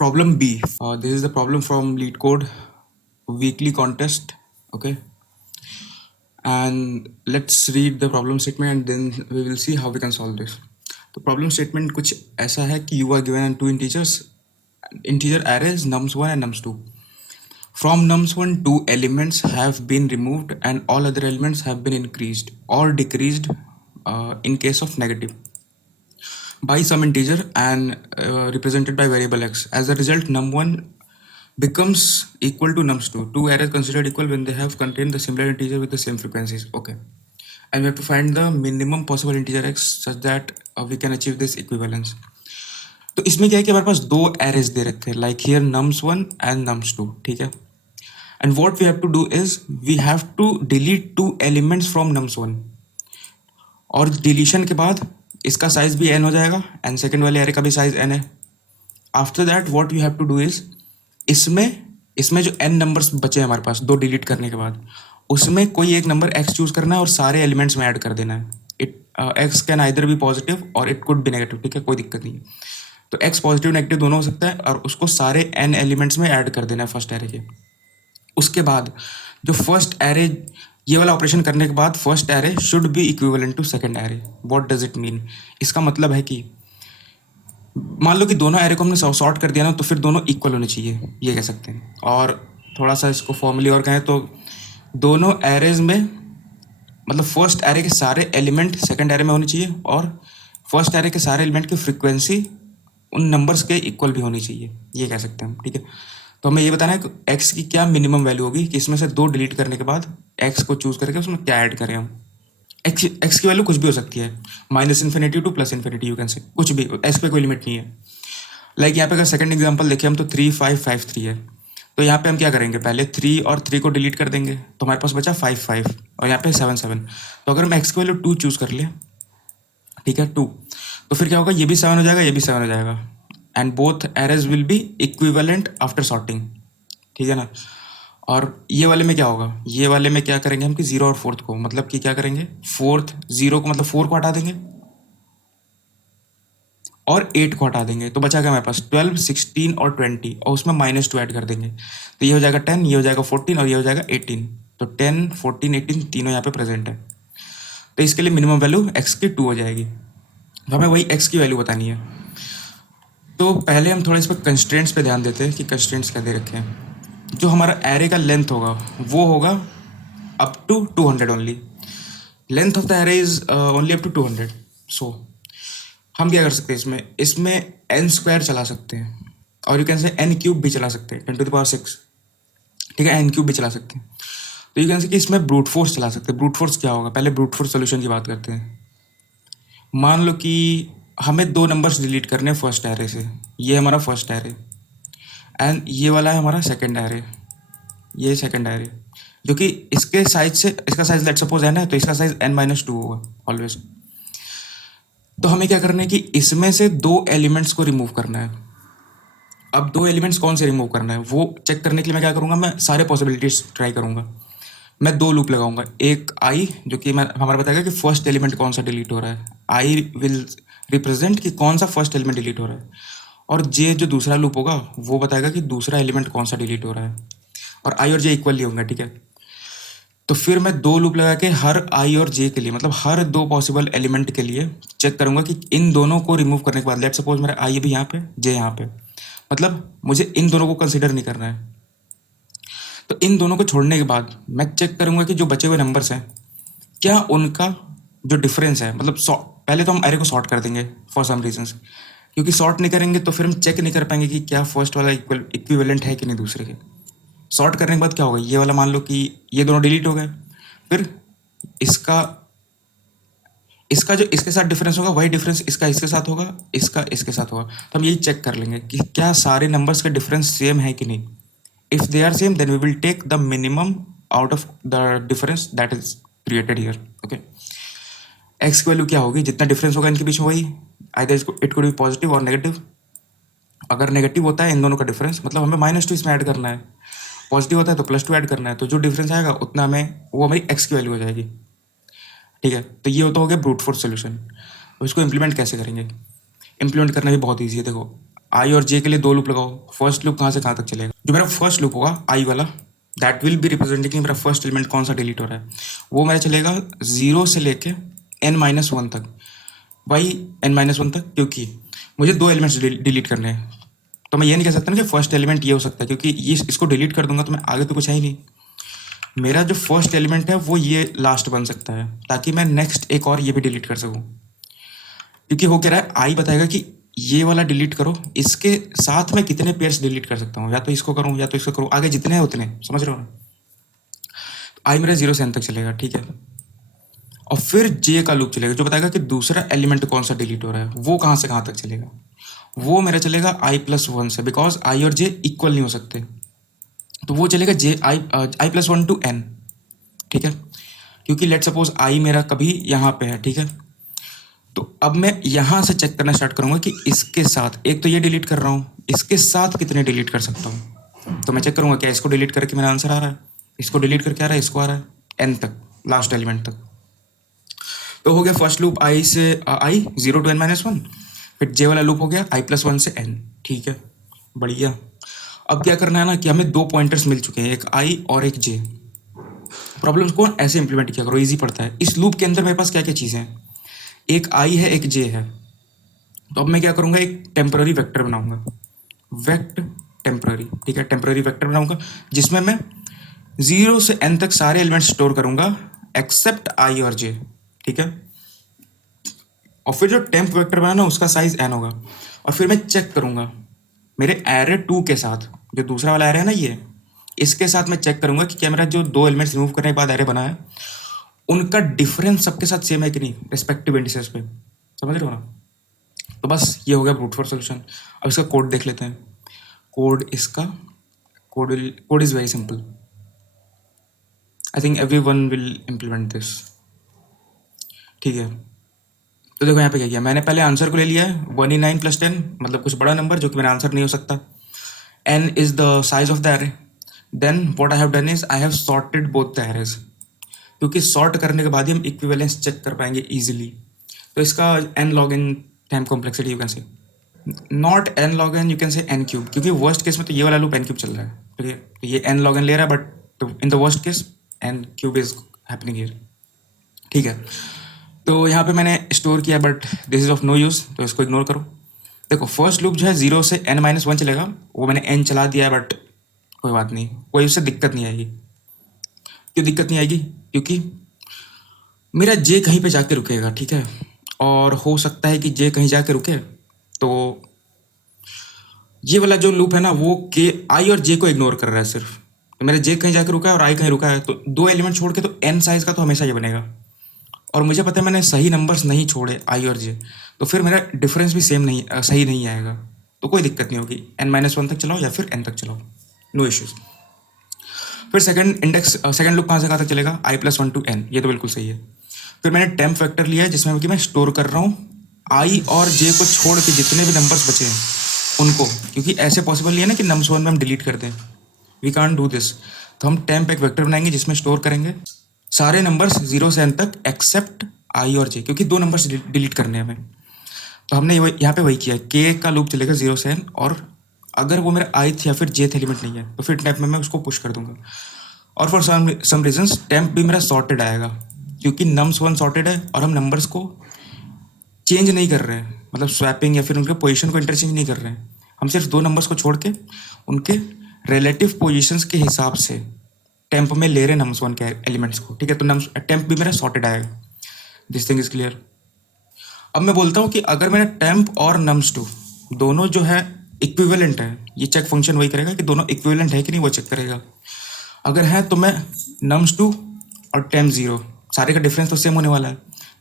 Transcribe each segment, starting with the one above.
Problem B. This is the problem from Lead Code weekly contest. Okay, and let's read the problem statement and then we will see how we can solve this. तो problem statement कुछ ऐसा है कि you are given two integer arrays nums1 and nums2. From nums1 two elements have been removed and all other elements have been increased or decreased in case of negative by some integer and represented by variable x. As a result, num1 becomes equal to nums2. Two arrays considered equal when they have contained the similar integer with the same frequencies. Okay. And we have to find the minimum possible integer x such that we can achieve this equivalence. तो इसमें क्या है कि हमारे पास दो arrays दे रखे हैं like here nums1 and nums2. ठीक है. And what we have to do is we have to delete two elements from nums1. और डिलीशन के बाद इसका साइज भी n हो जाएगा एंड सेकेंड वाले एरे का भी साइज n है. After that what you have to do is इसमें जो n नंबर्स बचे हैं हमारे पास दो डिलीट करने के बाद उसमें कोई एक नंबर x चूज करना है और सारे एलिमेंट्स में ऐड कर देना है. x can either be positive और इट कुड बी नेगेटिव. ठीक है, कोई दिक्कत नहीं है. तो x पॉजिटिव नेगेटिव दोनों हो सकता है और उसको सारे n एलिमेंट्स में ऐड कर देना है फर्स्ट एरे के. उसके बाद जो फर्स्ट एरे ये वाला ऑपरेशन करने के बाद first array should be equivalent to second array. What does it mean? इसका मतलब है कि मान लो कि दोनों एरे को हमने सॉर्ट कर दिया ना तो फिर दोनों इक्वल होने चाहिए, ये कह सकते हैं. और थोड़ा सा इसको फॉर्मली और कहें तो दोनों एरेज में मतलब फर्स्ट एरे के सारे एलिमेंट सेकंड एरे में होने चाहिए और फर्स्ट एरे के सारे एलिमेंट की फ्रीक्वेंसी उन नंबर्स के इक्वल भी होनी चाहिए, ये कह सकते हैं हम. ठीक है, तो हमें ये बताना है कि एक्स की क्या मिनिमम वैल्यू होगी कि इसमें से दो डिलीट करने के बाद एक्स को चूज करके उसमें क्या ऐड करें हम. एक्स की वैल्यू कुछ भी हो सकती है, -∞ टू +∞, यू कैन से कुछ भी. एक्स पे कोई लिमिट नहीं है. लाइक यहाँ पे अगर सेकंड एग्जांपल देखें हम तो 3 5 5 3 है. तो यहाँ पे हम क्या करेंगे, पहले 3 और 3 को डिलीट कर देंगे तो हमारे पास बचा 5 5 और यहाँ पे 7 7. तो अगर हम एक्स की वैल्यू 2 चूज कर ले, ठीक है 2, तो फिर क्या होगा, ये भी 7 हो जाएगा, ये भी 7 हो जाएगा and both arrays will be equivalent after sorting. ठीक है ना. और ये वाले में क्या होगा, ये वाले में क्या करेंगे हम कि 0 और 4th को मतलब कि क्या करेंगे, 4th 0 को मतलब 4 को हटा देंगे और 8 को हटा देंगे. तो बचा क्या हमारे पास 12 16 और 20 और उसमें -2 ऐड कर देंगे. तो ये हो जाएगा 10, ये हो जाएगा 14 और ये हो जाएगा 18. तो 10 14 18 तीनों यहाँ पे प्रेजेंट है. तो इसके लिए मिनिमम वैल्यू एक्स की 2 हो जाएगी. तो हमें वही एक्स की वैल्यू बतानी है. तो पहले हम थोड़ा इस पर कंस्ट्रेंट्स पे ध्यान देते हैं कि कंस्ट्रेंट्स क्या दे रखे हैं. जो हमारा एरे का लेंथ होगा वो होगा up to 200 only. Length of the array is only up to 200. So हम क्या कर सकते हैं, इसमें n² चला सकते हैं और यू कैन से n³ भी चला सकते हैं 10⁶. ठीक है, n³ भी चला सकते हैं. तो यू कैन से कि इसमें ब्रूट फोर्स चला सकते हैं. ब्रूट फोर्स क्या होगा, पहले ब्रूट फोर्स सोल्यूशन की बात करते हैं. मान लो कि हमें दो नंबर्स डिलीट करने हैं फर्स्ट एरे से. ये हमारा फर्स्ट एरे एंड ये वाला है हमारा सेकंड एरे. ये सेकंड एरे जो कि इसके साइज से इसका साइज लेट सपोज n है तो इसका साइज n-2 होगा ऑलवेज. तो हमें क्या करना है कि इसमें से दो एलिमेंट्स को रिमूव करना है. अब दो एलिमेंट्स कौन से रिमूव करना है वो चेक करने के लिए मैं क्या करूँगा, मैं सारे पॉसिबिलिटीज ट्राई करूँगा. मैं दो लूप लगाऊंगा, एक आई जो कि मैं हमारा बताएगा कि फर्स्ट एलिमेंट कौन सा डिलीट हो रहा है. आई विल रिप्रेजेंट कि कौन सा फर्स्ट एलिमेंट डिलीट हो रहा है और जे जो दूसरा लूप होगा वो बताएगा कि दूसरा एलिमेंट कौन सा डिलीट हो रहा है. और आई और जे इक्वली होंगे. ठीक है, तो फिर मैं दो लूप लगा के हर आई और जे के लिए मतलब हर दो पॉसिबल एलिमेंट के लिए चेक करूंगा कि इन दोनों को रिमूव करने के बाद लेट सपोज मेरा आई भी यहाँ पे जे यहाँ पे, मतलब मुझे इन दोनों को कंसिडर नहीं करना है. तो इन दोनों को छोड़ने के बाद मैं चेक करूंगा कि जो बचे हुए नंबर्स हैं क्या उनका जो डिफरेंस है मतलब पहले तो हम एरे को सॉर्ट कर देंगे फॉर सम रीजंस, क्योंकि सॉर्ट नहीं करेंगे तो फिर हम चेक नहीं कर पाएंगे कि क्या फर्स्ट वाला इक्विवेलेंट है कि नहीं दूसरे के. सॉर्ट करने के बाद क्या होगा, ये वाला मान लो कि ये दोनों डिलीट हो गए, फिर इसका जो इसके साथ डिफरेंस होगा वही डिफरेंस इसका इसके साथ होगा, इसका इसके साथ होगा. तो हम यही चेक कर लेंगे कि क्या सारे नंबर्स के डिफरेंस सेम है कि नहीं. If they are same, then we will take the minimum out of the difference that is created here. Okay. X की वैल्यू क्या होगी, जितना डिफरेंस होगा इनके बीच में वही, either it could be positive और नेगेटिव. अगर नेगेटिव होता है इन दोनों का डिफरेंस मतलब हमें -2 इसमें ऐड करना है, पॉजिटिव होता है तो +2 ऐड करना है. तो जो डिफरेंस आएगा उतना वो हमारी x की वैल्यू हो जाएगी. ठीक है, तो ये होता हो गया ब्रूट फोर्स सोल्यूशन. अब इसको इम्प्लीमेंट कैसे करेंगे, इम्प्लीमेंट करना भी बहुत ईजी है. देखो आई और जे के लिए दो लूप लगाओ, फर्स्ट लूप कहाँ से कहाँ तक चलेगा? जो मेरा फर्स्ट लूप होगा आई वाला, दैट विल बी रिप्रेजेंटिंग कि मेरा फर्स्ट एलिमेंट कौन सा डिलीट हो रहा है, वो मेरा चलेगा 0 से लेके n-1 तक। वाई n-1 तक? क्योंकि मुझे दो एलिमेंट्स डिलीट करने हैं, तो मैं ये नहीं कह सकता ना कि फर्स्ट एलिमेंट ये हो सकता है, क्योंकि ये इसको डिलीट कर दूंगा तो मैं आगे तो कुछ है ही नहीं। मेरा जो फर्स्ट एलिमेंट है वो ये लास्ट बन सकता है, ताकि मैं नेक्स्ट एक और ये भी डिलीट कर सकूँ। क्योंकि हो क्या रहा है, आई बताएगा कि ये वाला डिलीट करो, इसके साथ मैं कितने पेयर्स डिलीट कर सकता हूँ, या तो इसको करूँ या तो इसको करूँ, आगे जितने हैं उतने, समझ रहे हो ना? आई मेरा 0 से n तक चलेगा, ठीक है। और फिर जे का लूप चलेगा जो बताएगा कि दूसरा एलिमेंट कौन सा डिलीट हो रहा है, वो कहाँ से कहाँ तक चलेगा। वो मेरा चलेगा i+1 से, बिकॉज आई और जे इक्वल नहीं हो सकते, तो वो चलेगा जे i+1 टू n, ठीक है। क्योंकि लेट सपोज आई मेरा कभी यहाँ पे है, ठीक है, तो अब मैं यहाँ से चेक करना स्टार्ट करूँगा कि इसके साथ, एक तो ये डिलीट कर रहा हूँ, इसके साथ कितने डिलीट कर सकता हूँ। तो मैं चेक करूँगा क्या इसको डिलीट करके मेरा आंसर आ रहा है, इसको डिलीट करके आ रहा है, इसको आ रहा है n तक, लास्ट एलिमेंट तक। तो हो गया फर्स्ट लूप आई से आई 0 to n-1, फिर जे वाला लूप हो गया i+1 से n, ठीक है, बढ़िया। अब क्या करना है ना कि हमें दो पॉइंटर्स मिल चुके हैं, एक आई और एक जे। प्रॉब्लम्स को ऐसे इंप्लीमेंट किया करो, इजी पड़ता है। इस लूप के अंदर मेरे पास क्या क्या चीज़ें हैं, एक आई है एक जे है, तो अब मैं क्या करूँगा, एक टेम्पररी वेक्टर बनाऊंगा, वेक्ट टेम्पररी, ठीक है, टेम्पररी वेक्टर बनाऊंगा जिसमें मैं 0 से n तक सारे एलिमेंट स्टोर करूंगा एक्सेप्ट आई और जे, ठीक है। और फिर जो टेम्प वेक्टर बना ना उसका साइज n होगा, और फिर मैं चेक करूंगा मेरे एरे 2 के साथ, जो दूसरा वाला एरे है ना ये, इसके साथ मैं चेक करूंगा कि क्या मेरा जो दो एलिमेंट्स रिमूव करने के बाद एरे बना है उनका डिफरेंस सबके साथ सेम है कि नहीं रिस्पेक्टिव इंडिसेस पे, समझ रहे हो ना? तो बस ये हो गया ब्रूट फोर्स सॉल्यूशन। अब इसका कोड देख लेते हैं। कोड इसका, code is very simple, I think every one will implement this, ठीक है। तो देखो यहाँ पे क्या किया, मैंने पहले आंसर को ले लिया है 199 + 10, मतलब कुछ बड़ा नंबर जो कि मेरा आंसर नहीं हो सकता। n is the size of the array. Then what I have done is I have sorted both the arrays, क्योंकि सॉर्ट करने के बाद ही हम इक्विवेलेंस चेक कर पाएंगे इजीली। तो इसका n log n time complexity you can say, not n log n, you can say n cube, क्योंकि वर्स्ट केस में तो ये वाला लूप n क्यूब चल रहा है, ठीक है। तो ये n log n ले रहा है, but in the worst case n cube is happening here, ठीक है। तो यहाँ पे मैंने स्टोर किया, but this is of no use, तो इसको इग्नोर करो। देखो फर्स्ट लूप जो है 0 से n-1 चलेगा, वो मैंने n चला दिया है, बट कोई बात नहीं, कोई उससे दिक्कत नहीं आएगी। क्यों दिक्कत नहीं आएगी? क्योंकि मेरा j कहीं पे जाके रुकेगा, ठीक है, और हो सकता है कि j कहीं जाके रुके, तो ये वाला जो लूप है ना वो के आई और j को इग्नोर कर रहा है सिर्फ। तो मेरा j कहीं जाके रुका है और i कहीं रुका है, तो दो एलिमेंट छोड़ के तो n साइज का तो हमेशा ये बनेगा, और मुझे पता है मैंने सही नंबर्स नहीं छोड़े आई और जे, तो फिर मेरा डिफरेंस भी सेम नहीं, सही नहीं आएगा। तो कोई दिक्कत नहीं होगी, n-1 तक चलाओ या फिर n तक चलाओ, नो इश्यूज। फिर सेकंड लूप कहाँ से कहाँ तक चलेगा, i+1 to n, ये तो बिल्कुल सही है। फिर मैंने टेम्प वेक्टर लिया है जिसमें कि मैं स्टोर कर रहा हूँ आई और जे को छोड़ के जितने भी नंबर्स बचे हैं उनको, क्योंकि ऐसे पॉसिबल नहीं है ना कि नम्स 1 में हम डिलीट कर दें, वी कांट डू दिस। तो हम टेम्प एक वेक्टर बनाएंगे जिसमें स्टोर करेंगे सारे नंबर्स 0 से n तक एक्सेप्ट आई और जे, क्योंकि दो नंबर्स डिलीट करने हैं हमें। तो हमने यहाँ पे वही किया, के का लूप चलेगा 0 से n, और अगर वो मेरा ith या फिर jth एलिमेंट नहीं है तो फिर टेम्प में मैं उसको पुश कर दूंगा। और फॉर सम रीजंस टेम्प भी मेरा सॉर्टेड आएगा, क्योंकि नम्स 1 सॉर्टेड है और हम नंबर्स को चेंज नहीं कर रहे हैं, मतलब स्वैपिंग या फिर उनके पोजीशन को इंटरचेंज नहीं कर रहे हैं, हम सिर्फ दो नंबर्स को छोड़ के उनके रिलेटिव पोजीशंस के हिसाब से टेम्प में ले रहे हैं नम्स 1 के एलिमेंट्स को, ठीक है। तो टेम्प भी मेरा सॉर्टेड आएगा, दिस थिंग इज क्लियर। अब मैं बोलता हूँ कि अगर मेरा टेम्प और नम्स 2 दोनों जो है इक्विवेलेंट है, ये चेक फंक्शन वही करेगा कि दोनों इक्विवेलेंट है कि नहीं, वो चेक करेगा। अगर है तो मैं नम्स 2 और टेम्प 0 सारे का डिफरेंस तो सेम होने वाला है,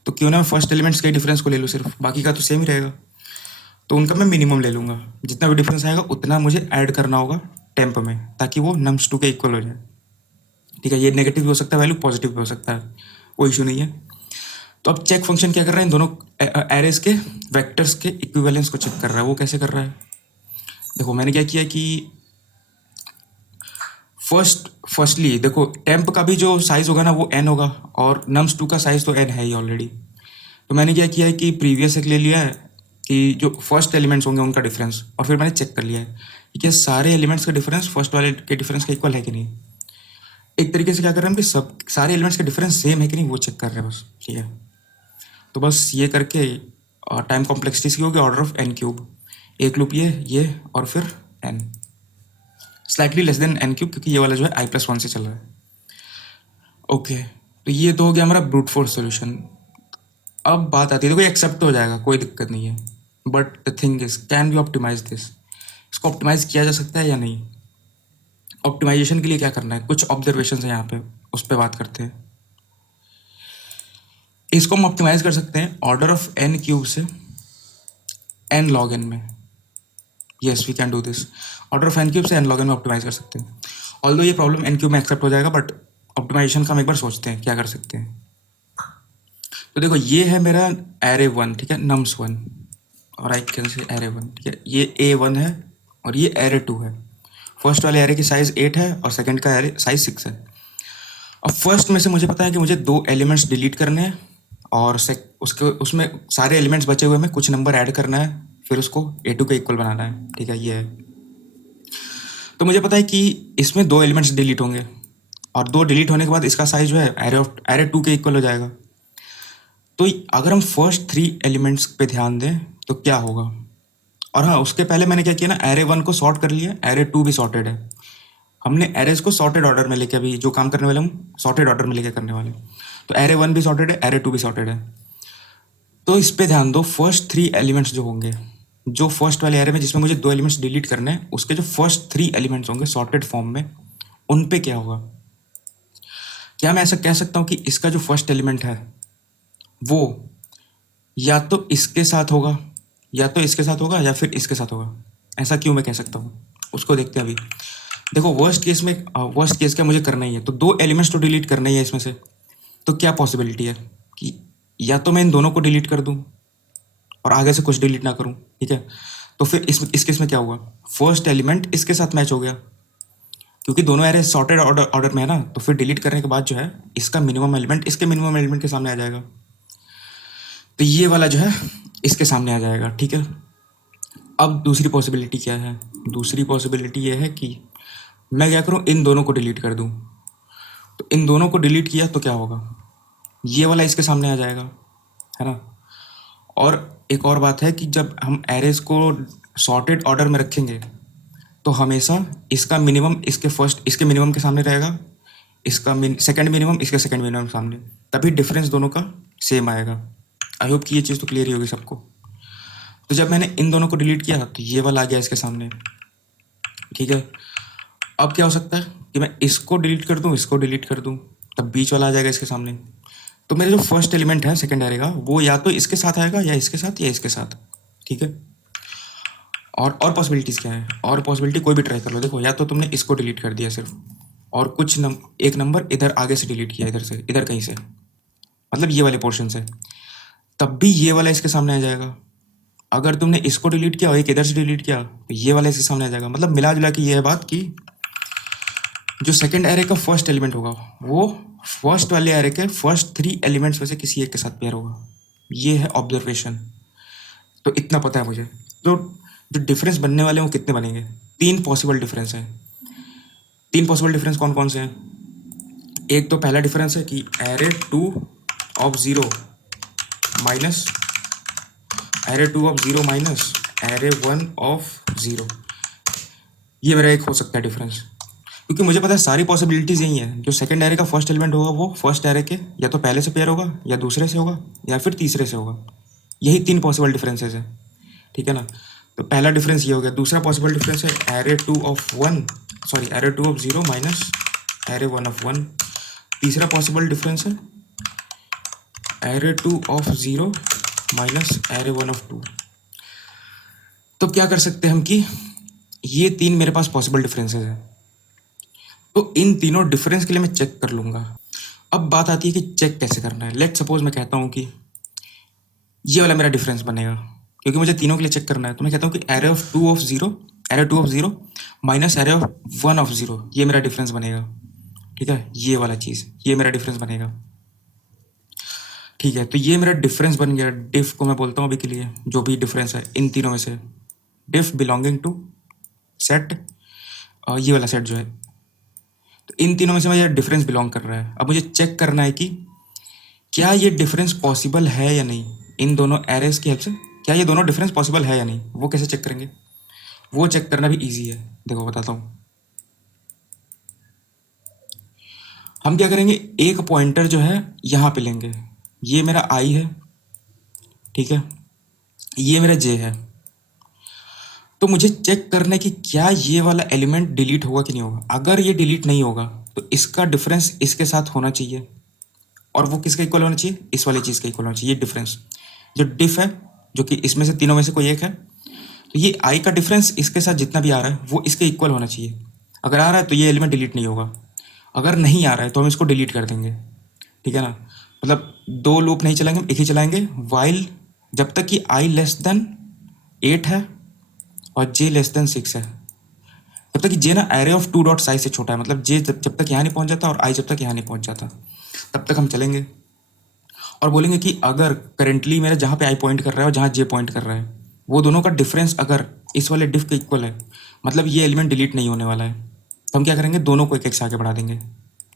तो क्यों ना मैं फर्स्ट एलिमेंट्स के डिफरेंस को ले लूँ सिर्फ, बाकी का तो सेम ही रहेगा। तो उनका मैं मिनिमम ले लूँगा, जितना भी डिफरेंस आएगा उतना मुझे ऐड करना होगा टेम्प में, ताकि वो नम्स 2 के इक्वल हो जाए, ठीक है। ये नेगेटिव भी हो सकता है वैल्यू, पॉजिटिव भी हो सकता है, कोई इशू नहीं है। तो अब चेक फंक्शन क्या कर रहा है, इन दोनों एरेज के वेक्टर्स के इक्विवेलेंस को चेक कर रहा है। वो कैसे कर रहा है, देखो मैंने क्या किया कि फर्स्टली देखो टेम्प का भी जो साइज होगा ना वो n होगा, और नम्स 2 का साइज तो n है ही ऑलरेडी। तो मैंने क्या किया है कि प्रीवियस एक ले लिया है कि जो फर्स्ट एलिमेंट्स होंगे उनका डिफरेंस, और फिर मैंने चेक कर लिया है कि क्या सारे एलिमेंट्स का डिफरेंस फर्स्ट वाले के डिफरेंस का इक्वल है कि नहीं। एक तरीके से क्या कर रहे हैं हम कि सब सारे एलिमेंट्स का डिफरेंस सेम है कि नहीं वो चेक कर रहे हैं बस, ठीक है। तो बस ये करके टाइम कॉम्प्लेक्सिटी की होगी ऑर्डर ऑफ एन क्यूब, एक लूप ये और फिर N slightly less than N cube, क्योंकि ये वाला जो है i+1 से चल रहा है। ओके, तो ये तो हो गया हमारा ब्रूट फोर्स सोल्यूशन। अब बात आती है, देखो ये एक्सेप्ट हो जाएगा, कोई दिक्कत नहीं है, but the thing is can be optimize this, इसको ऑप्टिमाइज किया जा सकता है या नहीं। ऑप्टिमाइजेशन के लिए क्या करना है, कुछ ऑब्जर्वेशन है यहाँ पे, उस पर बात करते हैं। इसको हम ऑप्टिमाइज कर सकते हैं ऑर्डर ऑफ एन क्यूब से एन लॉग एन में। Yes we can do this, order of N cube से एन लॉग एन में ऑप्टिमाइज कर सकते हैं। ऑल्दो ये प्रॉब्लम एन क्यूब में एक्सेप्ट हो जाएगा, बट ऑप्टिमाइजेशन का हम एक बार सोचते हैं क्या कर सकते हैं। तो देखो ये है मेरा एरे 1, ठीक है, नम्स 1, और आई कैन से एरे 1, ठीक है। ये A1 है और ये एरे 2 है। फर्स्ट वाले एरे की साइज 8 है और सेकंड का एरे साइज 6 है। अब फर्स्ट में से मुझे पता है कि मुझे 2 एलिमेंट्स डिलीट करने हैं और उसके उसमें सारे एलिमेंट्स बचे हुए में कुछ नंबर ऐड करना है, फिर उसको A2 के इक्वल बनाना है, ठीक है, ये है। तो मुझे पता है कि इसमें 2 एलिमेंट्स डिलीट होंगे और 2 डिलीट होने के बाद इसका साइज जो है एरे 2 के इक्वल हो जाएगा। तो अगर हम फर्स्ट 3 एलिमेंट्स पे ध्यान दें तो क्या होगा। और हाँ, उसके पहले मैंने क्या किया ना, एरे 1 को सॉर्ट कर लिया, एरे 2 भी सॉर्टेड है। हमने एरेज को सॉर्टेड ऑर्डर में लेके अभी जो काम करने वाले हम सॉर्टेड ऑर्डर में लेके करने वाले। तो एरे 1 भी सॉर्टेड है, एरे 2 भी सॉर्टेड है। तो इस पे ध्यान दो, फर्स्ट 3 एलिमेंट्स जो होंगे, जो फर्स्ट वाले एरे में जिसमें मुझे 2 एलिमेंट्स डिलीट करने हैं, उसके जो फर्स्ट 3 एलिमेंट्स होंगे सॉर्टेड फॉर्म में, उन पे क्या होगा। क्या मैं ऐसा कह सकता हूँ कि इसका जो फर्स्ट एलिमेंट है वो या तो इसके साथ होगा, या तो इसके साथ होगा, या फिर इसके साथ होगा। ऐसा क्यों मैं कह सकता हूँ, उसको देखते हैं अभी। देखो वर्स्ट केस क्या मुझे करना ही है, तो 2 एलिमेंट्स तो डिलीट करना ही है इसमें से। तो क्या पॉसिबिलिटी है कि या तो मैं इन दोनों को डिलीट कर दूं और आगे से कुछ डिलीट ना करूं, ठीक है। तो फिर इस केस में क्या हुआ, फर्स्ट एलिमेंट इसके साथ मैच हो गया, क्योंकि दोनों एरे सॉर्टेड ऑर्डर में है ना। तो फिर डिलीट करने के बाद जो है इसका मिनिमम एलिमेंट इसके मिनिमम एलिमेंट के सामने आ जाएगा, तो ये वाला जो है इसके सामने आ जाएगा, ठीक है। अब दूसरी पॉसिबिलिटी क्या है, दूसरी पॉसिबिलिटी ये है कि मैं क्या करूं, इन दोनों को डिलीट कर दूं। तो इन दोनों को डिलीट किया तो क्या होगा, ये वाला इसके सामने आ जाएगा, है ना। और एक और बात है कि जब हम एरेज को सॉर्टेड ऑर्डर में रखेंगे तो हमेशा इसका मिनिमम इसके मिनिमम के सामने रहेगा, इसका सेकंड मिनिमम इसके सेकंड मिनिमम के सामने, तभी डिफरेंस दोनों का सेम आएगा। आई होप कि ये चीज़ तो क्लियर ही होगी सबको। तो जब मैंने इन दोनों को डिलीट किया तो ये वाला आ गया इसके सामने, ठीक है। अब क्या हो सकता है कि मैं इसको डिलीट कर दूं, इसको डिलीट कर दूं, तब बीच वाला आ जाएगा इसके सामने। तो मेरा जो फर्स्ट एलिमेंट है सेकंड एरे का, वो या तो इसके साथ आएगा या इसके साथ या इसके साथ, ठीक है। और पॉसिबिलिटीज़ क्या है, और पॉसिबिलिटी कोई भी ट्राई कर लो। देखो या तो तुमने इसको डिलीट कर दिया सिर्फ, और एक नंबर इधर आगे से डिलीट किया, इधर से इधर कहीं से, मतलब ये वाले पोर्शन से, तब भी ये वाला इसके सामने आ जाएगा। अगर तुमने इसको डिलीट किया और एक इधर से डिलीट किया तो ये वाला इसके सामने आ जाएगा। मतलब मिला जुला के ये है बात कि जो सेकंड एरे का फर्स्ट एलिमेंट होगा वो फर्स्ट वाले एरे के फर्स्ट 3 एलिमेंट्स में से किसी एक के साथ पेयर होगा। ये है ऑब्जर्वेशन। तो इतना पता है मुझे। तो जो डिफरेंस बनने वाले हैं वो कितने बनेंगे, 3 पॉसिबल डिफरेंस हैं। 3 पॉसिबल डिफरेंस कौन कौन से हैं। एक तो पहला डिफरेंस है कि array 2 of 0 minus array 2 of 0 minus array 1 of 0। ये मेरा एक हो सकता है डिफरेंस, क्योंकि मुझे पता है सारी पॉसिबिलिटीज़ यही है। जो सेकंड एरे का फर्स्ट एलिमेंट होगा वो फर्स्ट एरे के या तो पहले से पेयर होगा, या दूसरे से होगा, या फिर तीसरे से होगा। यही 3 पॉसिबल डिफरेंसेस है, ठीक है ना। तो पहला डिफरेंस ये हो गया। दूसरा पॉसिबल डिफरेंस है array 2 of 0 minus array 1 of 1। तीसरा पॉसिबल डिफरेंस है array 2 of 0 minus array 1 of 2। तो क्या कर सकते हैं हम कि ये 3 मेरे पास पॉसिबल डिफरेंसेस हैं, तो इन तीनों डिफरेंस के लिए मैं चेक कर लूँगा। अब बात आती है कि चेक कैसे करना है। लेट सपोज मैं कहता हूँ कि ये वाला मेरा डिफरेंस बनेगा, क्योंकि मुझे तीनों के लिए चेक करना है। तो मैं कहता हूँ कि array 2 of 0 minus array of 1 of 0, ये मेरा डिफरेंस बनेगा, ठीक है। ये वाला चीज़, ये मेरा डिफरेंस बनेगा। ठीक है, तो ये मेरा डिफरेंस बन गया। डिफ को मैं बोलता हूँ अभी के लिए, जो भी डिफरेंस है इन तीनों में से, डिफ बिलोंगिंग टू सेट, ये वाला सेट जो है, तो इन तीनों में से ये डिफरेंस बिलोंग कर रहा है। अब मुझे चेक करना है कि क्या ये डिफरेंस पॉसिबल है या नहीं, इन दोनों एरेज की हेल्प से क्या ये दोनों डिफरेंस पॉसिबल है या नहीं। वो कैसे चेक करेंगे, वो चेक करना भी ईजी है। देखो बताता हूँ। हम क्या करेंगे, एक पॉइंटर जो है यहाँ पे लेंगे, ये मेरा आई है, ठीक है, ये मेरा जे है। तो मुझे चेक करना है कि क्या ये वाला एलिमेंट डिलीट होगा कि नहीं होगा। अगर ये डिलीट नहीं होगा तो इसका डिफरेंस इसके साथ होना चाहिए, और वो किसका इक्वल होना चाहिए, इस वाली चीज़ का इक्वल होना चाहिए। ये डिफरेंस जो डिफ है, जो कि इसमें से तीनों में से कोई एक है, तो ये आई का डिफरेंस इसके साथ जितना भी आ रहा है वो इसके इक्वल होना चाहिए। अगर आ रहा है तो ये एलिमेंट डिलीट नहीं होगा, अगर नहीं आ रहा है तो हम इसको डिलीट कर देंगे, ठीक है ना। मतलब दो लूप नहीं चलाएंगे, एक ही चलाएंगे, वाइल जब तक कि आई लेस देन 8 है और जे लेस देन 6 है, जब तक कि जे ना array of to dot size से छोटा है, मतलब जे जब तक यहाँ नहीं पहुँच जाता और आई जब तक यहाँ नहीं पहुँच जाता, तब तक हम चलेंगे। और बोलेंगे कि अगर करेंटली मेरा जहाँ पे आई पॉइंट कर रहा है और जहाँ जे पॉइंट कर रहा है, वो दोनों का डिफरेंस अगर इस वाले डिफ के इक्वल है, मतलब ये एलिमेंट डिलीट नहीं होने वाला है, तो हम क्या करेंगे, दोनों को एक एक से आगे बढ़ा देंगे।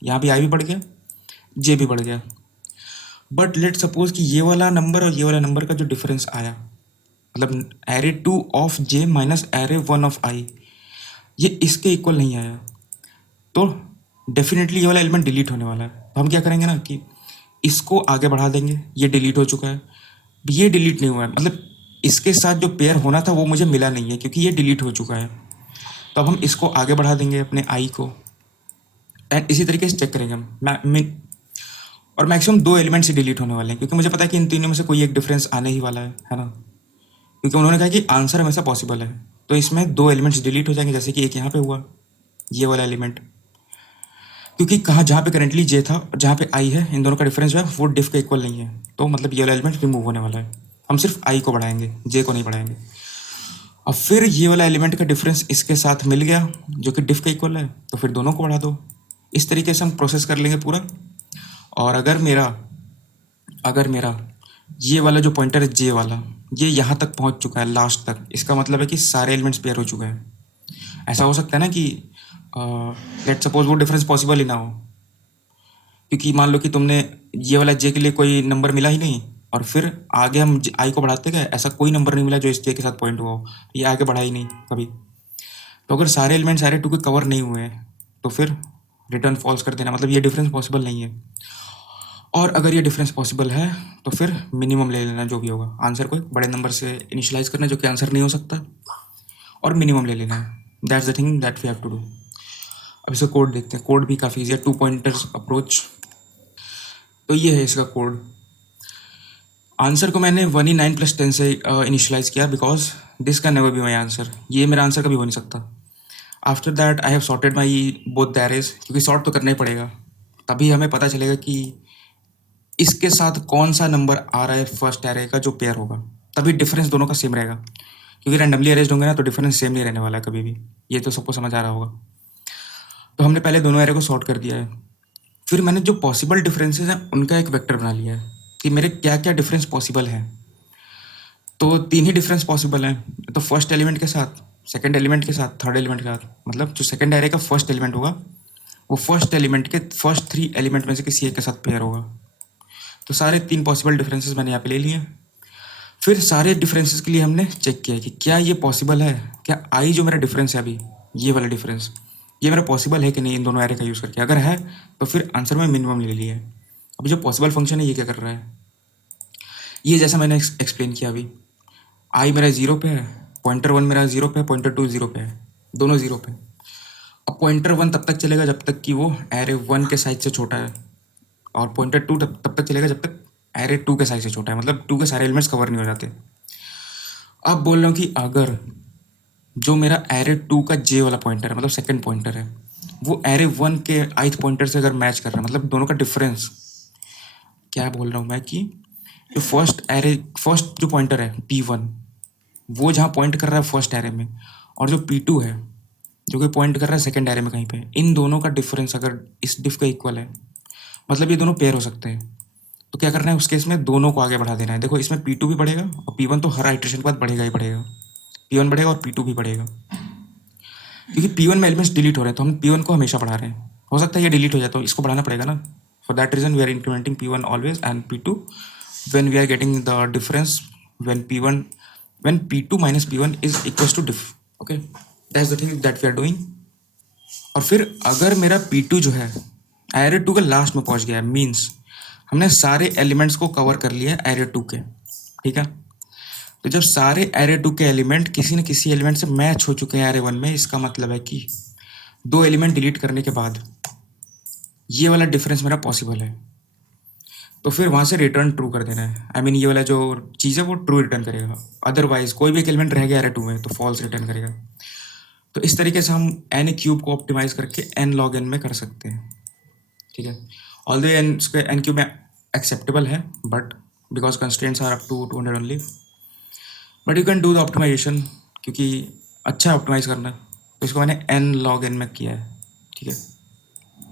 यहाँ भी आई भी बढ़ गया, जे भी बढ़ गया। बट लेट सपोज कि ये वाला नंबर और ये वाला नंबर का जो डिफरेंस आया, मतलब array 2 of j minus array 1 of i, ये इसके इक्वल नहीं आया, तो डेफिनेटली ये वाला एलिमेंट डिलीट होने वाला है। तो हम क्या करेंगे ना कि इसको आगे बढ़ा देंगे, ये डिलीट हो चुका है, ये डिलीट नहीं हुआ है, मतलब इसके साथ जो पेयर होना था वो मुझे मिला नहीं है क्योंकि ये डिलीट हो चुका है। तो अब हम इसको आगे बढ़ा देंगे अपने आई को, एंड इसी तरीके से चेक करेंगे हम। और मैक्सिमम दो एलिमेंट से डिलीट होने वाले हैं, क्योंकि मुझे पता है कि इन तीनों में से कोई एक डिफरेंस आने ही वाला है ना, क्योंकि उन्होंने कहा कि आंसर हमेशा पॉसिबल है। तो इसमें दो एलिमेंट्स डिलीट हो जाएंगे, जैसे कि एक यहाँ पे हुआ, ये वाला एलिमेंट, क्योंकि कहाँ जहाँ पे करेंटली जे था और जहाँ पे आई है, इन दोनों का डिफरेंस जो है वो डिफ के इक्वल नहीं है, तो मतलब ये वाला एलिमेंट रिमूव होने वाला है। हम सिर्फ आई को बढ़ाएंगे, जे को नहीं बढ़ाएंगे। अब फिर ये वाला एलिमेंट का डिफरेंस इसके साथ मिल गया जो कि डिफ के इक्वल है, तो फिर दोनों को बढ़ा दो। इस तरीके से हम प्रोसेस कर लेंगे पूरा। और अगर मेरा ये वाला जो पॉइंटर है जे वाला, ये यहाँ तक पहुँच चुका है लास्ट तक, इसका मतलब है कि सारे एलिमेंट्स पेयर हो चुके हैं। ऐसा हो सकता है ना कि लेट सपोज वो डिफरेंस पॉसिबल ही ना हो, क्योंकि मान लो कि तुमने ये वाला जे के लिए कोई नंबर मिला ही नहीं, और फिर आगे हम आई को बढ़ाते गए, ऐसा कोई नंबर नहीं मिला जो इस जे के साथ पॉइंट हुआ हो, ये आगे बढ़ा ही नहीं कभी। तो अगर सारे एलिमेंट सारे टू के कवर नहीं हुए हैं तो फिर रिटर्न फॉल्स कर देना, मतलब ये डिफरेंस पॉसिबल नहीं है। और अगर ये डिफरेंस पॉसिबल है तो फिर मिनिमम ले लेना जो भी होगा, आंसर को एक बड़े नंबर से इनिशियलाइज करना जो कि आंसर नहीं हो सकता, और मिनिमम ले लेना है। That's the thing that we have to do. अब इसका कोड देखते हैं, कोड भी काफ़ी ईजी है, 2 पॉइंटर्स अप्रोच। तो ये है इसका कोड। आंसर को मैंने 1 + 10 से इनिशियलाइज किया, because this can never be my answer, ये मेरा आंसर कभी हो नहीं सकता। After that I have sorted my both the arrays, क्योंकि सॉर्ट तो करना ही पड़ेगा, तभी हमें पता चलेगा कि इसके साथ कौन सा नंबर आ रहा है फर्स्ट एरे का जो पेयर होगा, तभी डिफरेंस दोनों का सेम रहेगा। क्योंकि रैंडमली अरेंज होंगे ना तो डिफरेंस सेम नहीं रहने वाला है कभी भी, ये तो सबको समझ आ रहा होगा। तो हमने पहले दोनों एरे को सॉर्ट कर दिया है, फिर मैंने जो पॉसिबल डिफरेंसेस हैं उनका एक वेक्टर बना लिया है कि मेरे क्या क्या डिफरेंस पॉसिबल हैं। तो 3 ही डिफरेंस पॉसिबल हैं, तो फर्स्ट एलिमेंट के साथ, सेकंड एलिमेंट के साथ, थर्ड एलिमेंट के साथ, मतलब जो सेकंड एरे का फर्स्ट एलिमेंट होगा वो फर्स्ट एलिमेंट के फर्स्ट 3 एलिमेंट में से किसी एक के साथ पेयर होगा। तो सारे 3 पॉसिबल डिफरेंसेस मैंने यहाँ पे ले लिए। फिर सारे डिफरेंसेस के लिए हमने चेक किया कि क्या ये पॉसिबल है, क्या आई जो मेरा डिफरेंस है अभी, ये वाला डिफरेंस, ये मेरा पॉसिबल है कि नहीं इन दोनों एरे का यूज़ करके। अगर है तो फिर आंसर में मिनिमम ले लिया है। अभी जो पॉसिबल फंक्शन है ये क्या कर रहा है, ये जैसा मैंने एक्सप्लेन किया अभी, आई मेरा 0 पे है, पॉइंटर 1 मेरा 0 पे है, पॉइंटर 2 0 पे है, दोनों 0 पे। अब पॉइंटर 1 तब तक चलेगा जब तक कि वो एरे 1 के साइज से छोटा है, और पॉइंटर 2 तब तक चलेगा जब तक एरे 2 के साइज से छोटा है, मतलब 2 के सारे एलिमेंट्स कवर नहीं हो जाते। अब बोल रहा हूँ कि अगर जो मेरा एरे 2 का जे वाला पॉइंटर है, मतलब सेकंड पॉइंटर है, वो एरे 1 के ith पॉइंटर से अगर मैच कर रहा है, मतलब दोनों का डिफरेंस, क्या बोल रहा हूँ मैं कि जो फर्स्ट जो पॉइंटर है P1, वो जहाँ पॉइंट कर रहा है फर्स्ट एरे में, और जो P2 है जो कि पॉइंट कर रहा है सेकंड एरे में कहीं पे, इन दोनों का डिफरेंस अगर इस डिफ का इक्वल है, मतलब ये दोनों पेयर हो सकते हैं। तो क्या करना है उस केस में, दोनों को आगे बढ़ा देना है। देखो इसमें P2 भी बढ़ेगा और P1 तो हर आइटरेशन के बाद बढ़ेगा ही बढ़ेगा, P1 बढ़ेगा और P2 भी बढ़ेगा, क्योंकि P1 में एलिमेंट्स डिलीट हो रहे हैं तो हम P1 को हमेशा बढ़ा रहे हैं। हो सकता है ये डिलीट हो जाए तो इसको बढ़ाना पड़ेगा ना। For that reason we are incrementing P1 always and P2 when we are getting the difference when P1 when P2 minus P1 is equals to diff. Okay, that's the thing that we are doing. और फिर अगर मेरा P2 जो है array 2 के last में पहुंच गया है, मीन्स हमने सारे एलिमेंट्स को कवर कर लिया एरे 2 के, ठीक है। तो जब सारे एरे 2 के एलिमेंट किसी न किसी एलिमेंट से मैच हो चुके हैं एरे 1 में, इसका मतलब है कि दो एलिमेंट डिलीट करने के बाद ये वाला डिफरेंस मेरा पॉसिबल है। तो फिर वहाँ से रिटर्न ट्रू कर देना है। आई मीन ये वाला जो चीज़ है वो ट्रू रिटर्न करेगा, अदरवाइज कोई भी एक एलिमेंट रह गया एरे 2 में तो फॉल्स रिटर्न करेगा। तो इस तरीके से हम n क्यूब को ऑप्टिमाइज करके n log n में कर सकते हैं, ठीक है। Although n square n cube में एक्सेप्टेबल है, but because constraints are up to 200 only, but you can do the optimization, क्योंकि अच्छा है ऑप्टिमाइज करना। तो इसको मैंने n log n में किया है, ठीक है।